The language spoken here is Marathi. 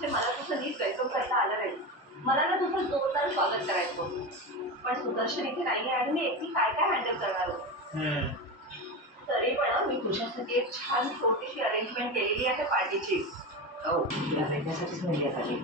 म्हणजे मला तुझं नीट वेलकम करता आलं नाही. मला ना तुझं जोरदार स्वागत करायचं होतं. पण सुदर्शन इथे नाही आहे आणि मी एकटी काय काय हँडल करणार होते. तरी पण मी तुझ्यासाठी एक छान छोटीशी अरेंजमेंट केलेली आहे पार्टीची. हो, तुला भेटण्यासाठीच नाही आहे.